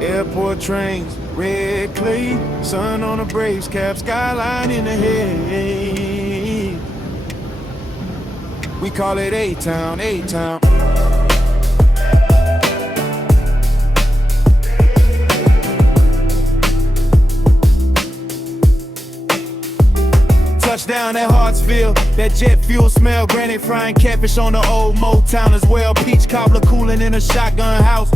Airport trains, red clay, sun on a Braves cap, skyline in the head. We call it A-Town, A-Town. Touchdown at Hartsfield, that jet fuel smell, granny frying catfish on the old Motown as well. Peach cobbler cooling in a shotgun house.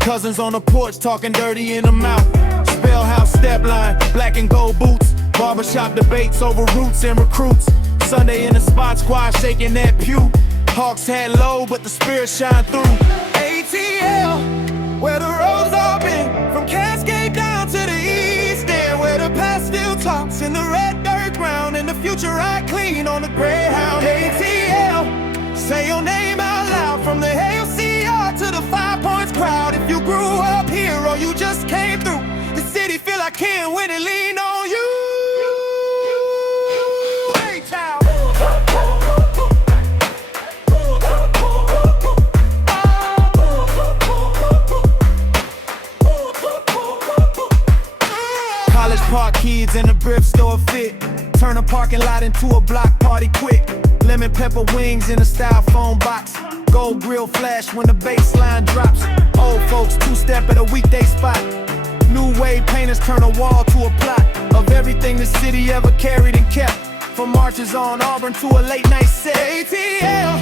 Cousins on the porch talking dirty in the mouth. Spellhouse step line, black and gold boots. Barbershop debates over roots and recruits. Sunday in the spot squad shaking that pew. Hawks had low, but the spirit shine through. ATL, where the roads all been, from Cascade down to the east end, where the past still talks in the red dirt ground, and the future I clean on the Greyhound. ATL, say your name out loud, from the ALCR to the 5 Points crowd. If you grew up here or you just came through, the city feel like can't win and lean on you. A-Town. College park kids in the thrift store fit. Turn a parking lot into a block party quick. Lemon pepper wings in a styrofoam box. Gold grill flash when the bass line drops. Old folks two-step at a weekday spot. New wave painters turn a wall to a plot of everything the city ever carried and kept. From marches on Auburn to a late night set. ATL,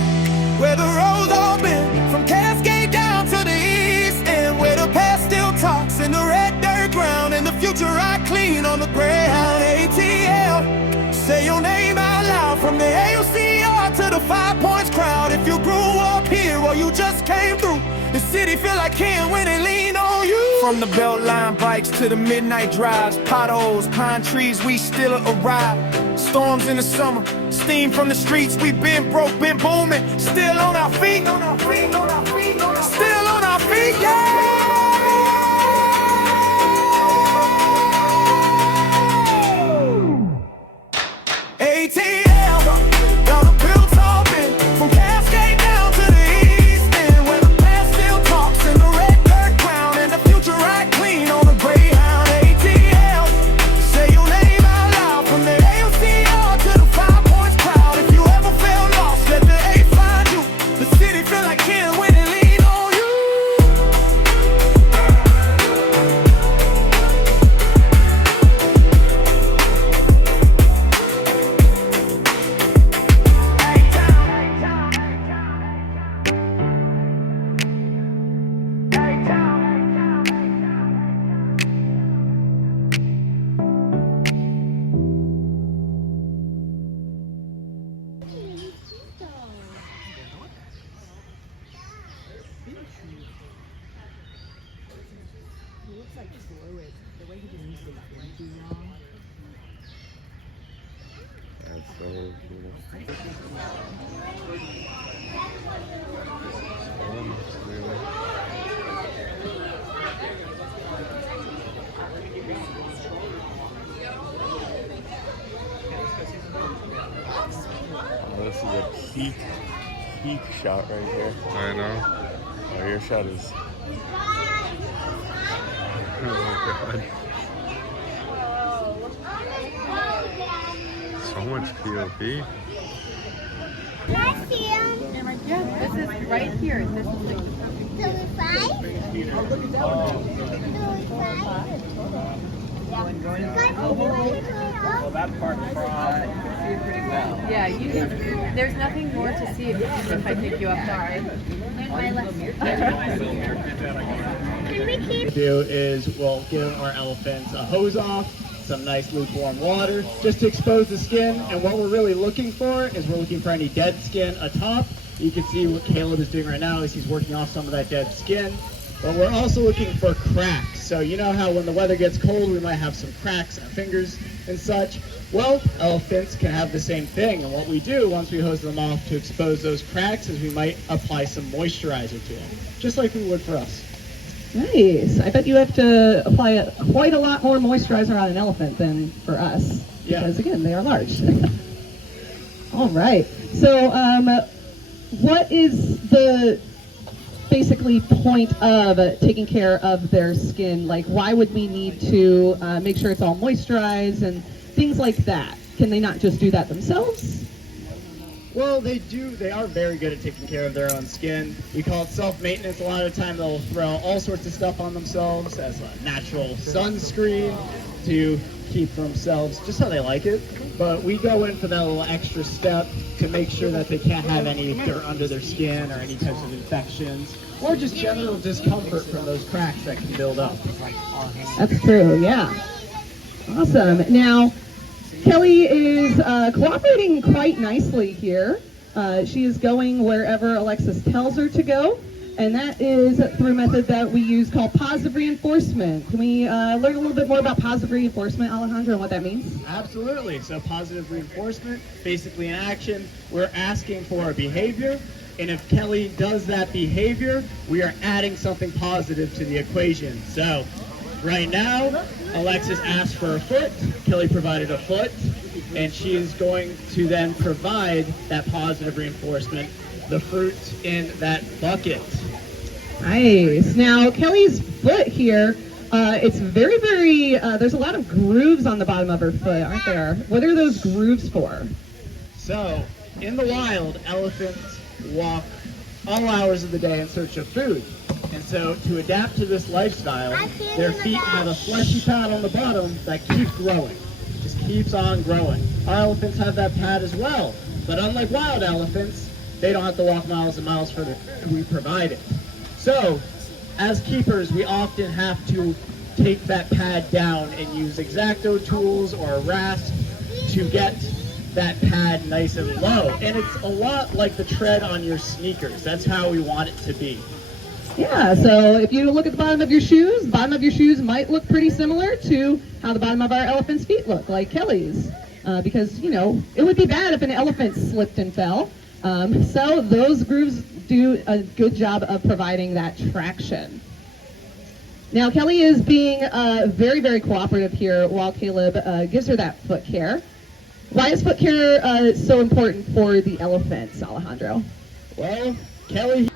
where the roads all been, from Cascade down to the east end, where the past still talks in the red dirt ground, and the future I clean on the Greyhound. ATL, say your name out loud, from the ALCR to the 5 Points crowd. If you grew up here or you just came through, the city feel like can't win and lean on you. From the Beltline bikes to the midnight drives, potholes, pine trees, we still arrive. Storms in the summer, steam from the streets, we been broke, been booming, still on our feet, still on our feet, yeah! ATL, down the Bill Talbin, from Cascade down to the east end, where the past still talks in the red dirt ground, and the future I clean on the Greyhound. ATL, say your name out loud, from the ALCR to the 5 Points crowd. If you ever felt lost, let the A find you. The city feel like can't win and lean on you. This is a peak shot right here. I know. Oh, your shot is. Oh my god. So much POV. Yeah, this is right here. This is the Well, that part front, you can see it pretty well. yeah, you can. There's nothing more to see if I take you up there. Do is we'll give our elephants a hose off, some nice lukewarm water, just to expose the skin. And what we're really looking for is we're looking for any dead skin atop. You can see what Caleb is doing right now is he's working off some of that dead skin. But we're also looking for cracks. So you know how when the weather gets cold, we might have some cracks in our fingers and such. Well, elephants can have the same thing. And what we do once we hose them off to expose those cracks is we might apply some moisturizer to them, just like we would for us. Nice. I bet you have to apply quite a lot more moisturizer on an elephant than for us. Yeah. Because again, they are large. All right. So what is the basically point of taking care of their skin? Like, why would we need to make sure it's all moisturized and things like that? Can they not just do that themselves? Well, they do. They are very good at taking care of their own skin. We call it self-maintenance. A lot of the time they'll throw all sorts of stuff on themselves as a natural sunscreen to keep themselves just how they like it. But we go in for that little extra step to make sure that they can't have any dirt under their skin or any types of infections or just general discomfort from those cracks that can build up. That's true, yeah. Awesome. Now, Kelly is cooperating quite nicely here. She is going wherever Alexis tells her to go, and that is through a method that we use called positive reinforcement. Can we learn a little bit more about positive reinforcement, Alejandro, and what that means? Absolutely. So positive reinforcement, basically in action, we're asking for a behavior, and if Kelly does that behavior, we are adding something positive to the equation. So right now, Alexis asked for a foot, Kelly provided a foot, and she is going to then provide that positive reinforcement, the fruit in that bucket. Nice. Now, Kelly's foot here, it's very, very, there's a lot of grooves on the bottom of her foot, aren't there? What are those grooves for? So, in the wild, elephants walk all hours of the day in search of food. And so, to adapt to this lifestyle, their feet have a fleshy pad on the bottom that keeps growing. Just keeps on growing. Our elephants have that pad as well. But unlike wild elephants, they don't have to walk miles and miles for the food we provide it. So, as keepers, we often have to take that pad down and use X-Acto tools or a rasp to get that pad nice and low. And it's a lot like the tread on your sneakers. That's how we want it to be. Yeah, so if you look at the bottom of your shoes, the bottom of your shoes might look pretty similar to how the bottom of our elephant's feet look, like Kelly's. Because, you know, it would be bad if an elephant slipped and fell. So those grooves do a good job of providing that traction. Now, Kelly is being very, very cooperative here while Caleb gives her that foot care. Why is foot care so important for the elephants, Alejandro? Well, Kelly...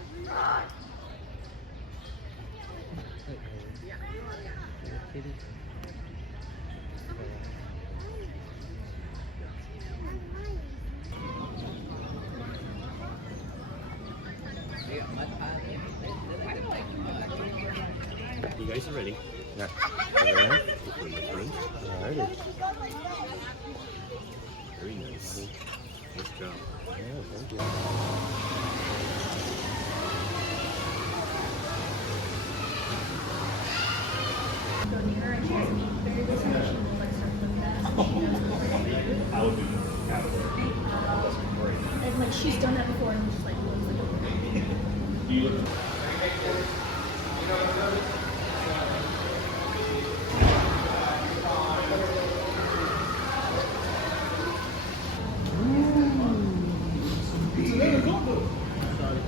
You guys are ready? Yeah. Alrighty. Very nice. Nice job. Yeah, thank you. And like she's done that before, and I'm just like,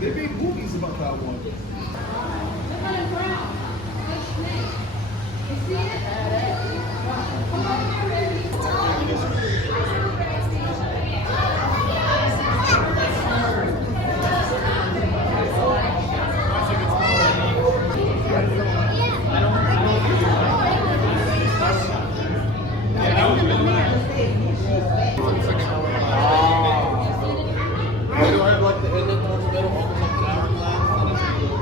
They big movies about that one. Do I have like the end in the middle, almost like an hourglass?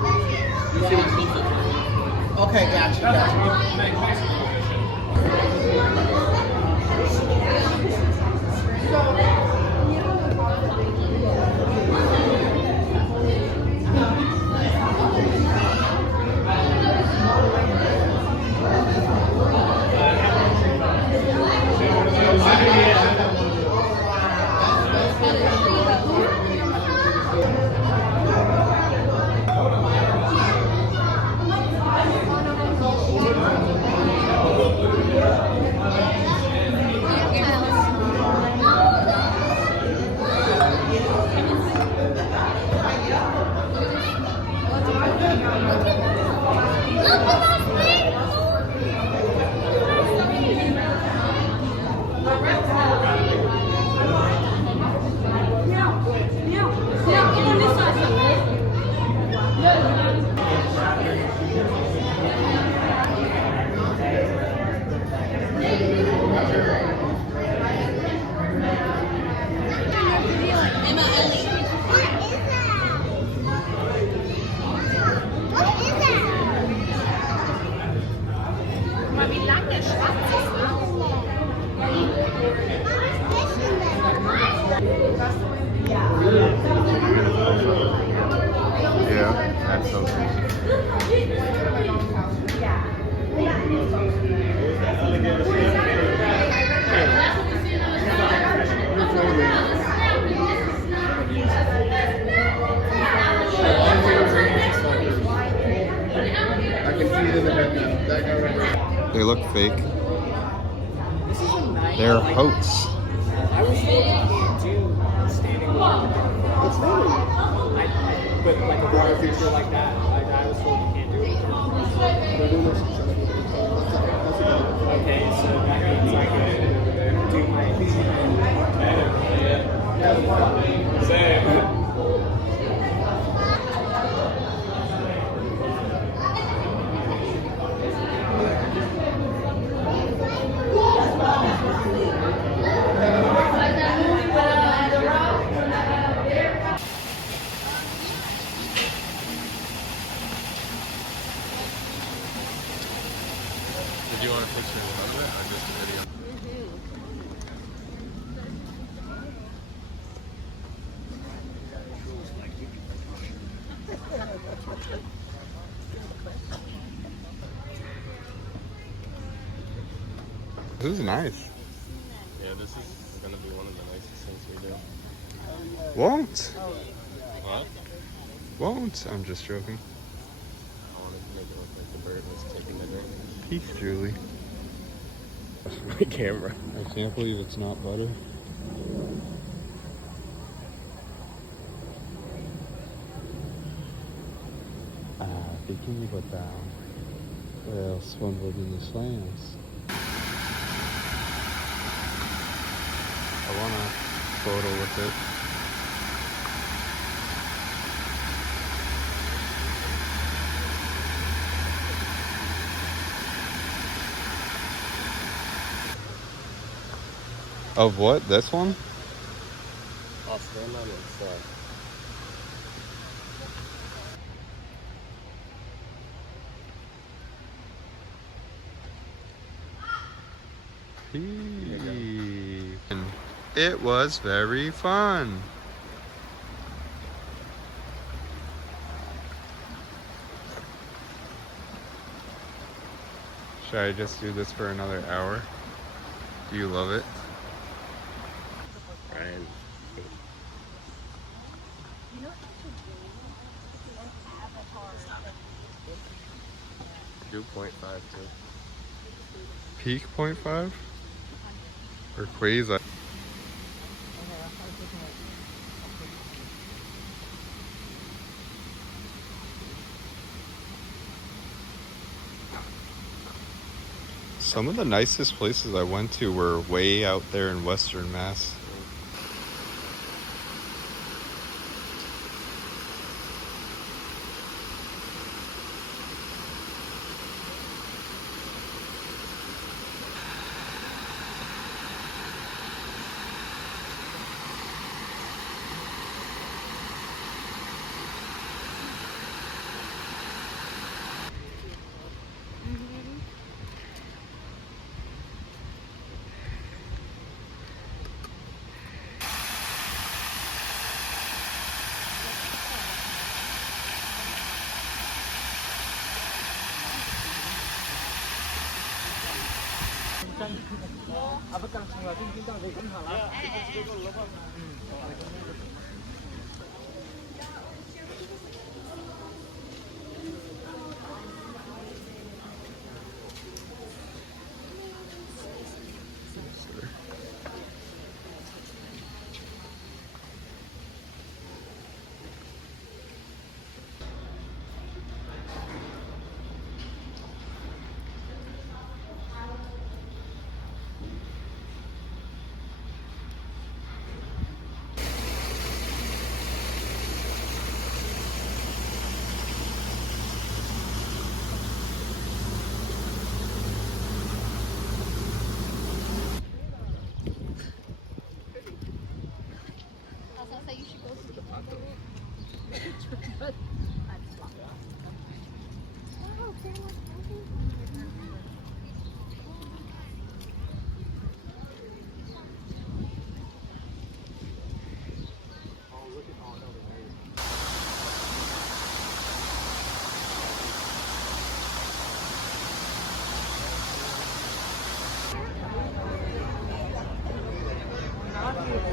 Yeah, that's so crazy. They look fake. They're hoax. I was told you can't do standing water. It's literally. But like a water feature like that, I was told you can't do it. Okay, so that means I can do my same. Did you want a picture of it or just a video? This is nice. Yeah, this is gonna be one of the nicest things we do. Won't. What? Won't. I'm just joking. I wanted to make it look like the bird was taking the drink. Peace, Julie. My camera. I can't believe it's not butter. Bikini botão. Eles swindled in the slams. I want a photo with it. Of what? This one? I'll stand on its side. And it was very fun. Should I just do this for another hour? Do you love it? Ryan. 2.5 too. Peak 0.5? Or quasi? Some of the nicest places I went to were way out there in Western Mass.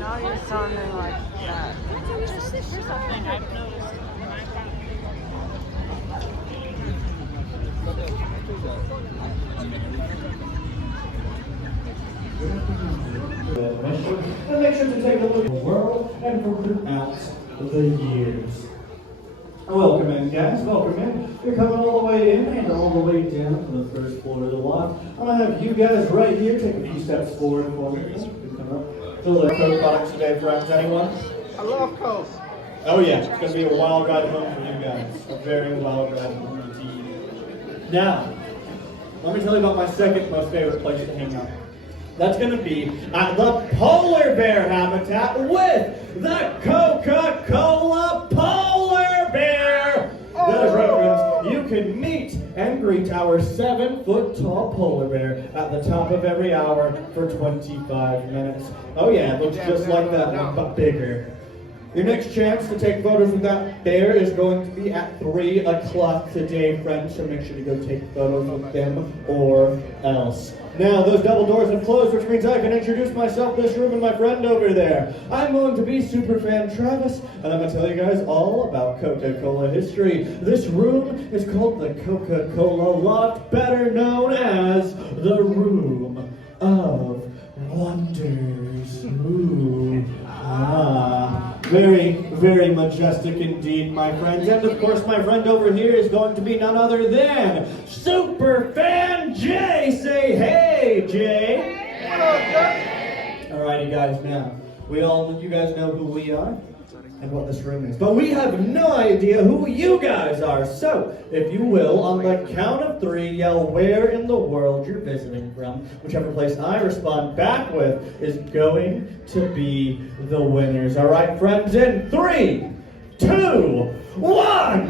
Now you're sounding like that. And make sure to take a look at the world and throughout the years. Welcome in, guys. Welcome in. You're coming all the way in and all the way down to the first floor of the loft. I'm going to have you guys right here take a few steps forward for me. Come up. Fill the Coke products today, friends. Anyone? I love Coke. Oh, yeah. It's going to be a wild ride home for you guys. A very wild ride home indeed. Now, let me tell you about my second most favorite place to hang out. That's going to be at the polar bear habitat with the Coca-Cola Polar Bear. That is right, friends. You can meet and greet our 7-foot-tall polar bear at the top of every hour for 25 minutes. Oh yeah, it looks just like that one, but bigger. Your next chance to take photos with that bear is going to be at 3 o'clock today, friends, so make sure to go take photos with them or else. Now, those double doors have closed, which means I can introduce myself, this room, and my friend over there. I'm going to be Superfan Travis, and I'm going to tell you guys all about Coca-Cola history. This room is called the Coca-Cola Loft, better known as the Room of Wonders. Ooh, very, very majestic indeed, my friends. And of course, my friend over here is going to be none other than Superfan Jay. Say hey, Jay. Hey. Alrighty, guys. Now, you guys know who we are and what this room is, but we have no idea who you guys are. So, if you will, on the count of 3, yell where in the world you're visiting from. Whichever place I respond back with is going to be the winners. All right, friends, in 3, 2, 1.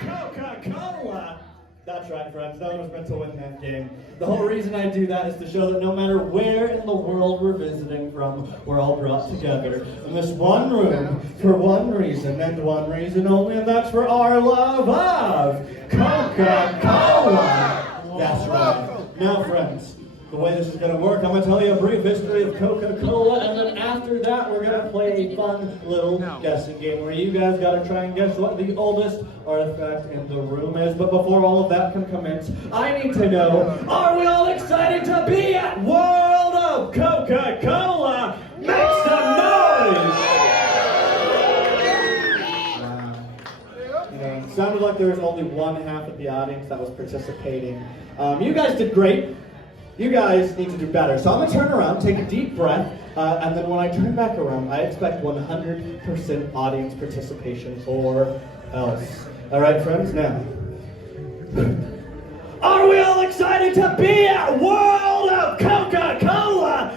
Coca-Cola. That's right, friends. No one was meant to win that game. The whole reason I do that is to show that no matter where in the world we're visiting from, we're all brought together in this one room for one reason and one reason only, and that's for our love of Coca-Cola. That's right. Now, friends, the way this is going to work, I'm going to tell you a brief history of Coca-Cola, and then after that, we're going to play a fun little guessing game where you guys got to try and guess what the oldest artifact in the room is. But before all of that can commence, I need to know, are we all excited to be at World of Coca-Cola? Make some noise! It sounded like there was only one half of the audience that was participating. You guys did great. You guys need to do better. So I'm going to turn around, take a deep breath, and then when I turn back around, I expect 100% audience participation or else. All right, friends? Now, are we all excited to be at World of Coca-Cola?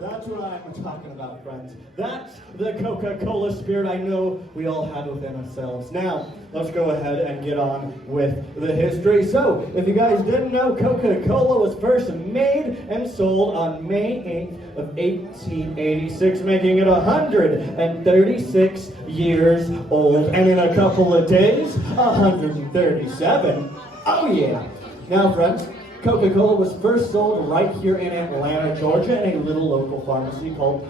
That's what I'm talking about, friends. That's the Coca-Cola spirit I know we all have within ourselves. Now, let's go ahead and get on with the history. So, if you guys didn't know, Coca-Cola was first made and sold on May 8th of 1886, making it 136 years old. And in a couple of days, 137. Oh yeah. Now, friends, Coca-Cola was first sold right here in Atlanta, Georgia, in a little local pharmacy called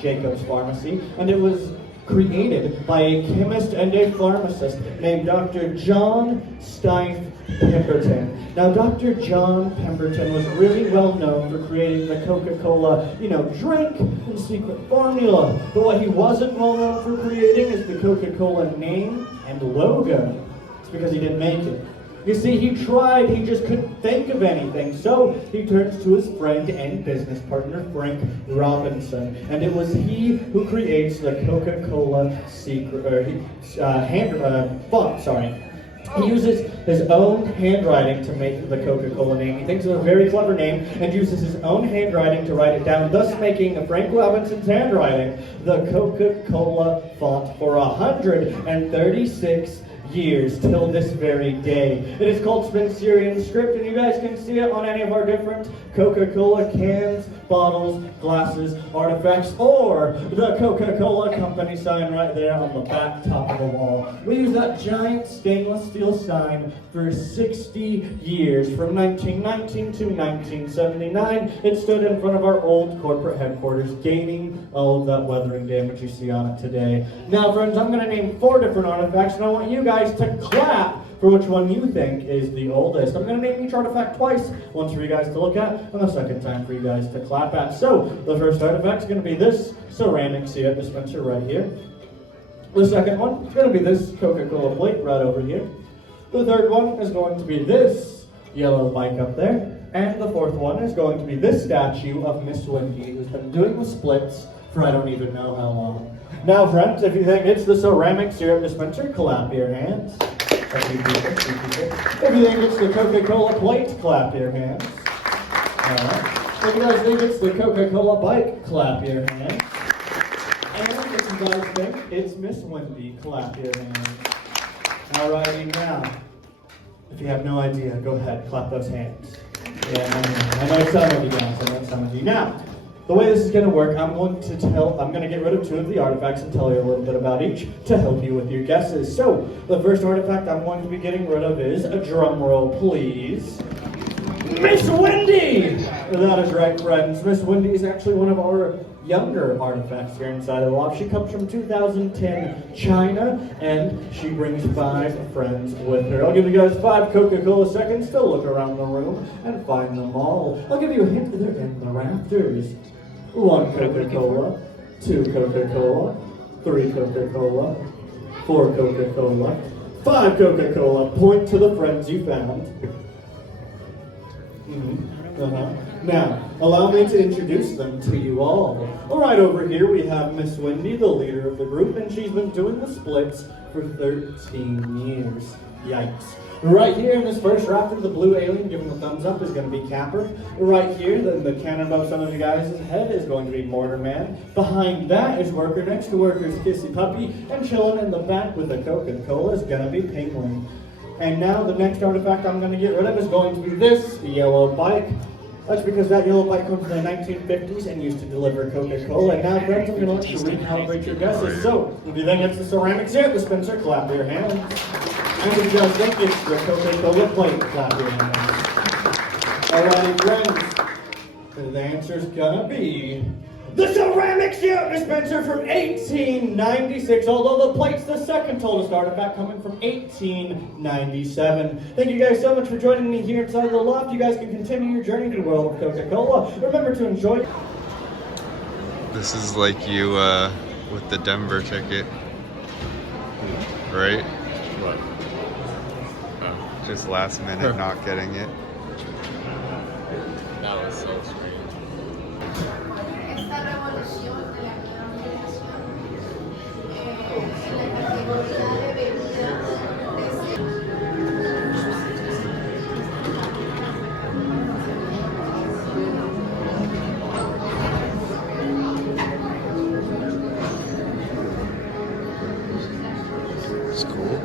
Jacob's Pharmacy, and it was created by a chemist and a pharmacist named Dr. John Steiff Pemberton. Now, Dr. John Pemberton was really well known for creating the Coca-Cola, drink and secret formula. But what he wasn't well known for creating is the Coca-Cola name and logo. It's because he didn't make it. You see, he tried, he just couldn't think of anything. So he turns to his friend and business partner, Frank Robinson. And it was he who creates the Coca-Cola font. He uses his own handwriting to make the Coca-Cola name. He thinks it's a very clever name and uses his own handwriting to write it down, thus making Frank Robinson's handwriting the Coca-Cola font for 136 years till this very day. It is called Spencerian script, and you guys can see it on any of our different Coca-Cola cans, bottles, glasses, artifacts, or the Coca-Cola company sign right there on the back top of the wall. We use that giant stainless steel sign for 60 years. From 1919 to 1979, it stood in front of our old corporate headquarters, gaining all of that weathering damage you see on it today. Now, friends, I'm going to name 4 different artifacts, and I want you guys to clap for which one you think is the oldest. I'm going to name each artifact twice, once for you guys to look at, and the second time for you guys to clap at. So, the first artifact is going to be this ceramic syrup dispenser right here. The second one is going to be this Coca-Cola plate right over here. The third one is going to be this yellow bike up there. And the fourth one is going to be this statue of Miss Wendy, who's been doing the splits for I don't even know how long. Now, friends, if you think it's the ceramic syrup dispenser, clap your hands. If you think it's the Coca-Cola plate, clap your hands. Alright. If you guys think it's the Coca-Cola bike, clap your hands. And if you guys think it's Miss Wendy, clap your hands. Alrighty, now, if you have no idea, go ahead, clap those hands. Yeah, I know some of you guys, I know some of you. Now, the way this is going to work, I'm going to get rid of 2 of the artifacts and tell you a little bit about each to help you with your guesses. So, the first artifact I'm going to be getting rid of is, a drum roll please, Miss Wendy! That is right, friends. Miss Wendy is actually one of our younger artifacts here inside the loft. She comes from 2010 China, and she brings 5 friends with her. I'll give you guys 5 Coca-Cola seconds to look around the room and find them all. I'll give you a hint, they're in the rafters. 1 Coca-Cola, 2 Coca-Cola, 3 Coca-Cola, 4 Coca-Cola, 5 Coca-Cola. Point to the friends you found. Now, allow me to introduce them to you all. Right over here we have Miss Wendy, the leader of the group, and she's been doing the splits for 13 years. Yikes. Right here in this first rafter, the blue alien giving the thumbs up is going to be Capper. Right here, the cannon above some of you guys' head is going to be Mortar Man. Behind that is Worker. Next to Worker's Kissy Puppy. And chilling in the back with a Coca-Cola is going to be Penguin. And now the next artifact I'm going to get rid of is going to be this yellow bike. That's because that yellow bike comes from the 1950s and used to deliver Coca-Cola. And now, friends, I'm going to let you recalibrate your guesses. So, if you think it's the ceramic syrup dispenser, clap your hands. And if you guys think it's the Coca-Cola plate, clap your hands. Alrighty, friends, the answer's going to be the ceramic syrup dispenser from 1896, although the plate's the second oldest artifact, coming from 1897. Thank you guys so much for joining me here inside the loft. You guys can continue your journey to the world of Coca-Cola. Remember to enjoy. This is like you with the Denver ticket, right? What? Just last minute not getting it. That was so strange. Esta revolución de la globalización en la categoría de bebidas It's cool.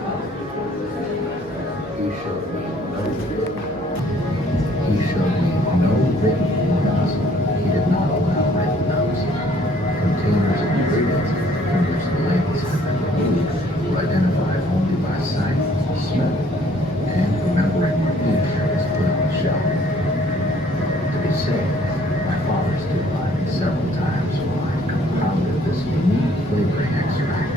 He showed me no written notes. He did not allow written notes. Containers of ingredients, fingers and labels have been used to identify only by sight, smell, and remembering when each is put on the shelf. To be safe, my father stood by me several times while I compounded this unique flavoring extract.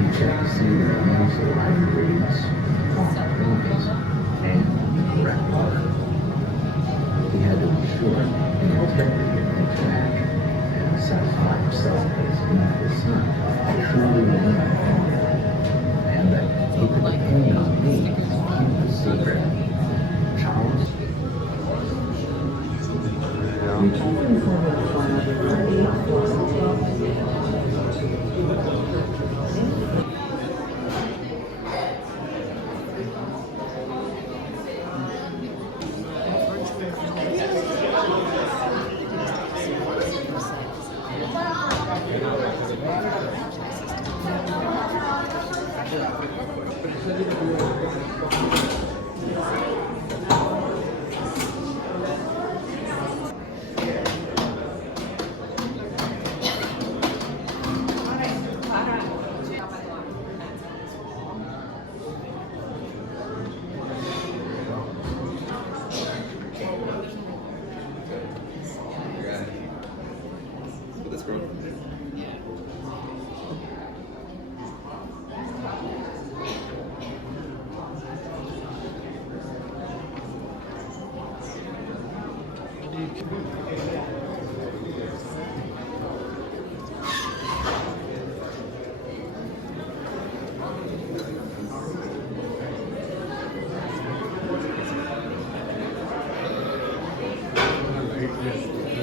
He checked to see that I used the right ingredients, proper quantities, and the correct order. He had to ensure the integrity of each batch and satisfy himself that his infant son truly remembered and that he could depend on me to keep the secret. Charles.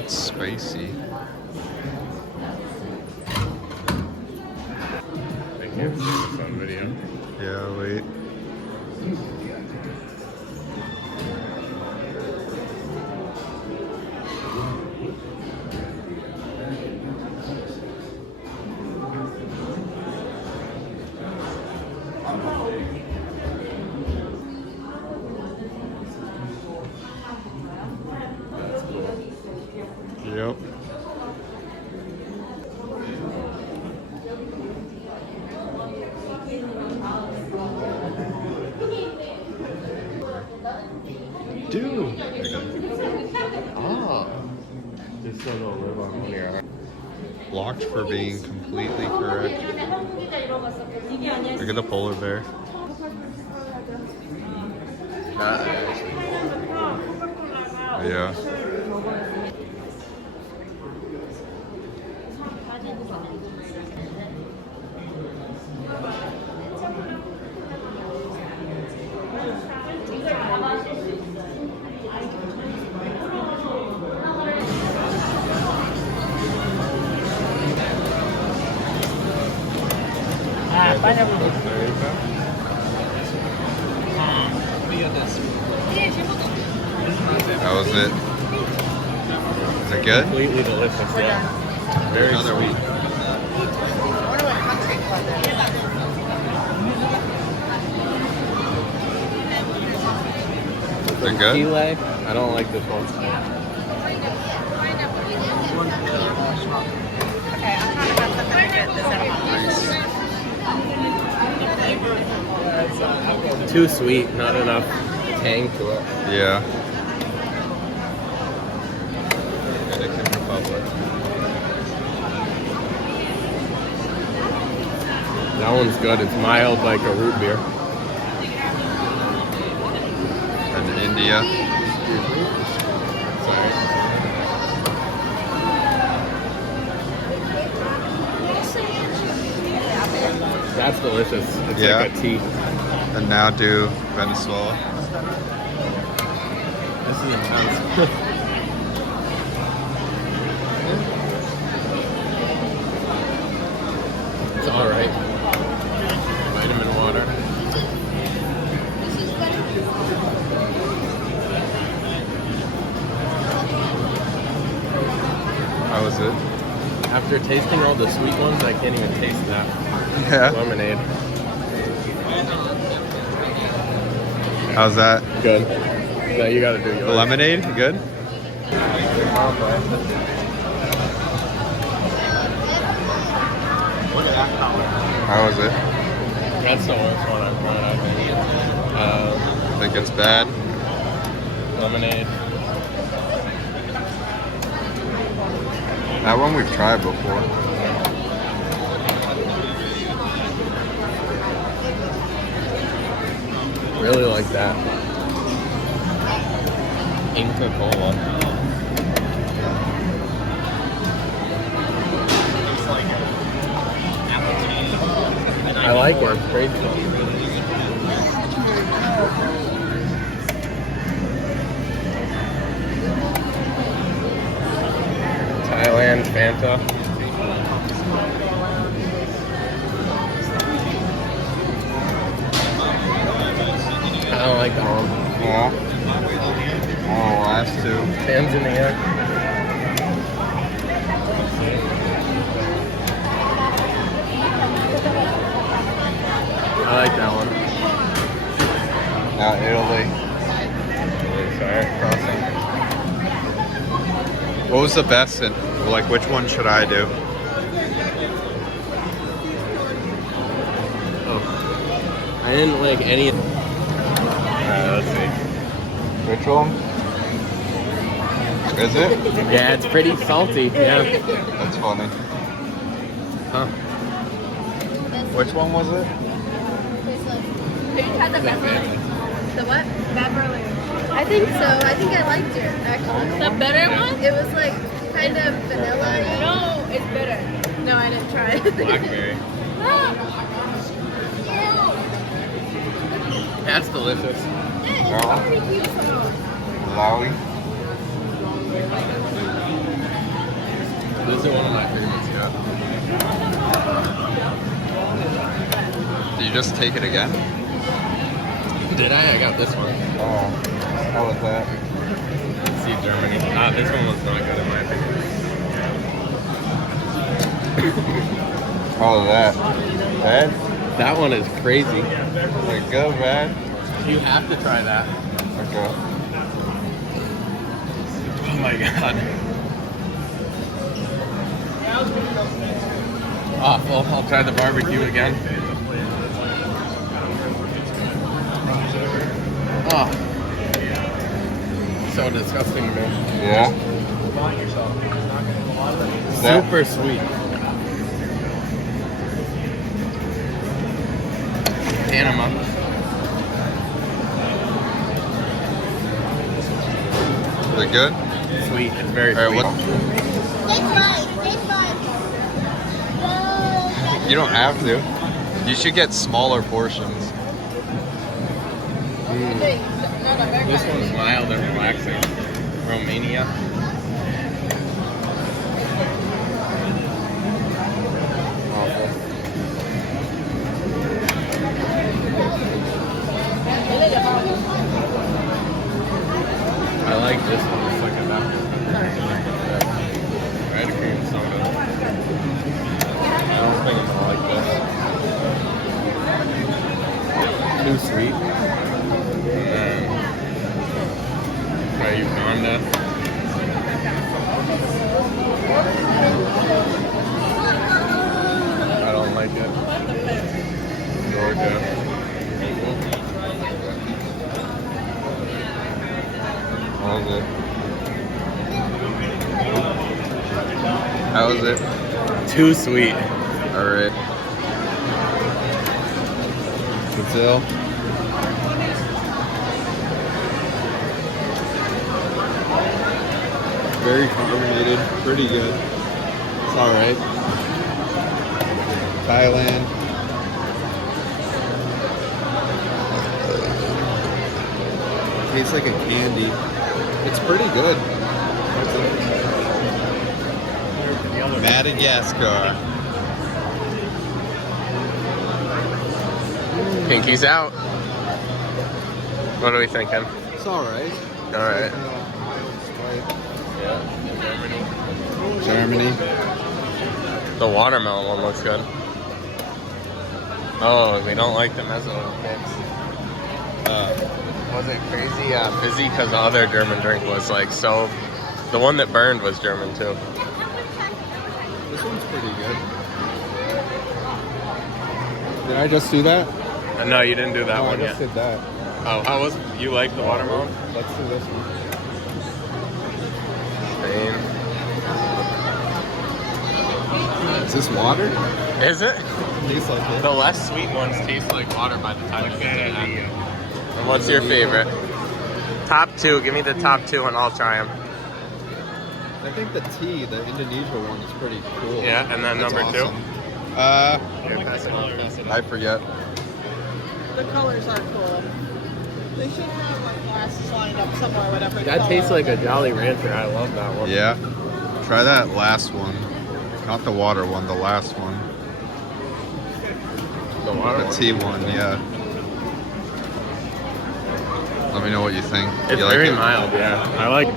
It's spicy. I can't see this on video. Yeah, wait. Yep. Dude! Oh! Just so they'll live on one ear. Blocked for being completely correct. Look at the polar bear. Yeah. That was it. Is it good? Completely delicious, yeah. Very Another sweet. Is it good? Key leg? I don't like this one. Too sweet, not enough tang to it. Yeah. Dominican Republic. That one's good. It's mild like a root beer. And India. Sorry. That's delicious. It's Yeah. like a tea. And now do Venezuela. This is intense. It's alright. Vitamin water. How was it? After tasting all the sweet ones, I can't even taste that. Yeah. Lemonade. How's that? Good. No, you gotta do The yours. lemonade? Good? How was it? That's the worst one I've tried, I think. Think it's bad? Lemonade. That one we've tried before. Really like that. Inca Cola. I like it. It's great. Thailand Fanta. I don't like that one. Yeah. Oh, last two. Hands in the air. I like that one. Now Italy. Sorry, crossing. What was the best and like which one should I do? Oh. I didn't like any. Let's see. Which one? Is it? Yeah, it's pretty salty. Yeah. That's funny. Huh. Which one was it? Have you tried the Beverly? The what? Beverly. I think so. I think I liked it, actually. The better one? It was like kind of vanilla. No, it's better. No, I didn't try it. Blackberry. That's delicious. Lowy. This is one of my favorites, yeah. Did you just take it again? Did I? I got this one. Oh, how was that? See Germany. This one was not good in my opinion. Oh, that. Bad? That one is crazy. Like, go bad. You have to try that. Okay. Oh my god. Oh, well, I'll try the barbecue again. Oh. So disgusting, man. Yeah. Super sweet. Panama. Is it good? Sweet. It's very All sweet. right, you don't have to. You should get smaller portions. This one's mild and relaxing. Romania. Awful. I like this one. It's like a red cream soda. I don't think it's like this. Too sweet. Try Uganda. I don't like it. Georgia. How was it? How was it? Too sweet. Alright. Brazil. Very carbonated. Pretty good. It's alright. Thailand. Tastes like a candy. It's pretty good. Madagascar. Pinky's out. What are we thinking? It's alright. Alright. Germany. The watermelon one looks good. Oh, they don't like the mezzo mix. Was it crazy fizzy? Because the other German drink was like so... The one that burned was German too. This one's pretty good. Did I just do that? No, you didn't do that one I yet. just did that. Oh, how was... You like the watermelon? Let's do this one. Spain. Is this water? Is it? Tastes like it. The less sweet ones taste like water by the time you get to the end. And what's your favorite? Top two. Give me the top two and I'll try them. I think the tea, the Indonesia one, is pretty cool. Yeah, and then That's number two? awesome. I forget. The colors are cool. They should have like glasses lined up somewhere, whatever. That tastes like a Jolly Rancher. I love that one. Yeah. Try that last one. Not the water one, the last one. The water The one. tea one, yeah. Let me know what you think. It's You like very it? mild, yeah. I like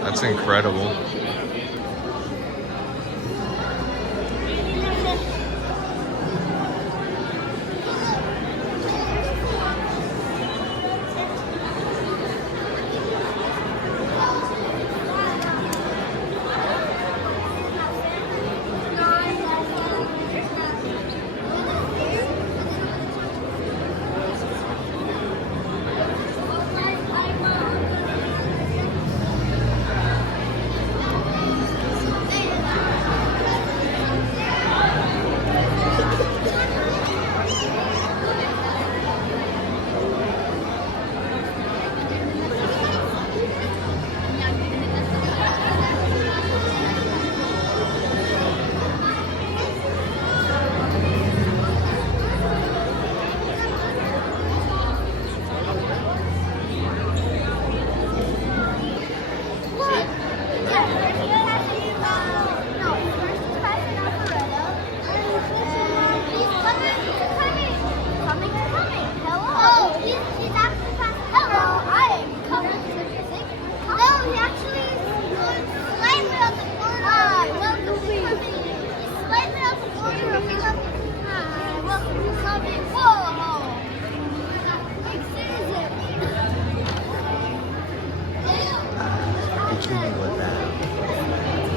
That's incredible.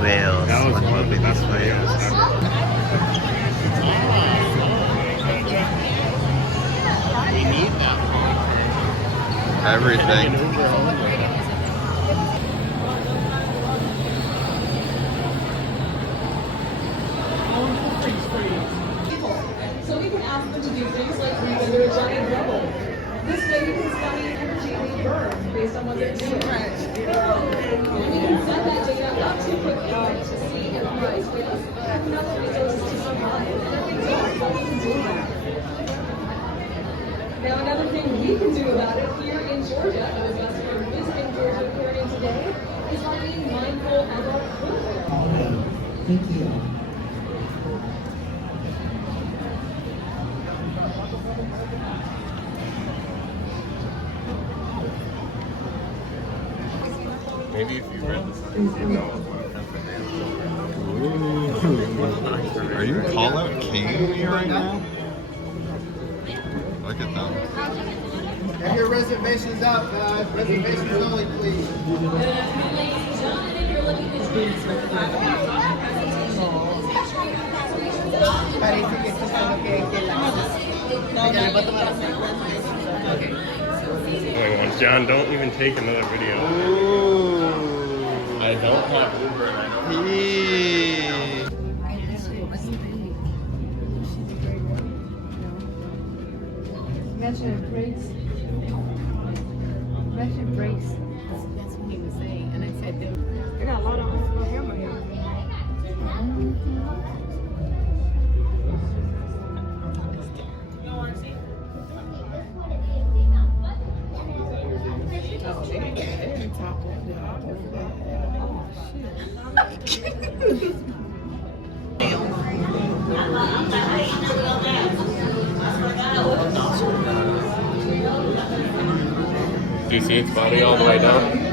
Whales. Look how big these whales. We need that. Everything. So we can ask them to do things like read under a giant bubble. This way you can study energy being burned based on what they're doing. And you can send that data up to quickly to see and price because another resources to survive. And every day, what we can do about it. Now another thing we can do about it here in Georgia, those of us who are visiting Georgia Aquarium today, is by being mindful of our food. Thank you. Maybe if you read this, you know Ooh. Are you call out king me right now? Look at them. Get your reservations out, guys. Reservations only, please. Going on. John, don't even take another video. Ooh. I don't have Uber and I don't have Imagine it breaks. Imagine it breaks. That's what he was saying. And I said, I got a lot of hammer here. Do you see its body all the way down?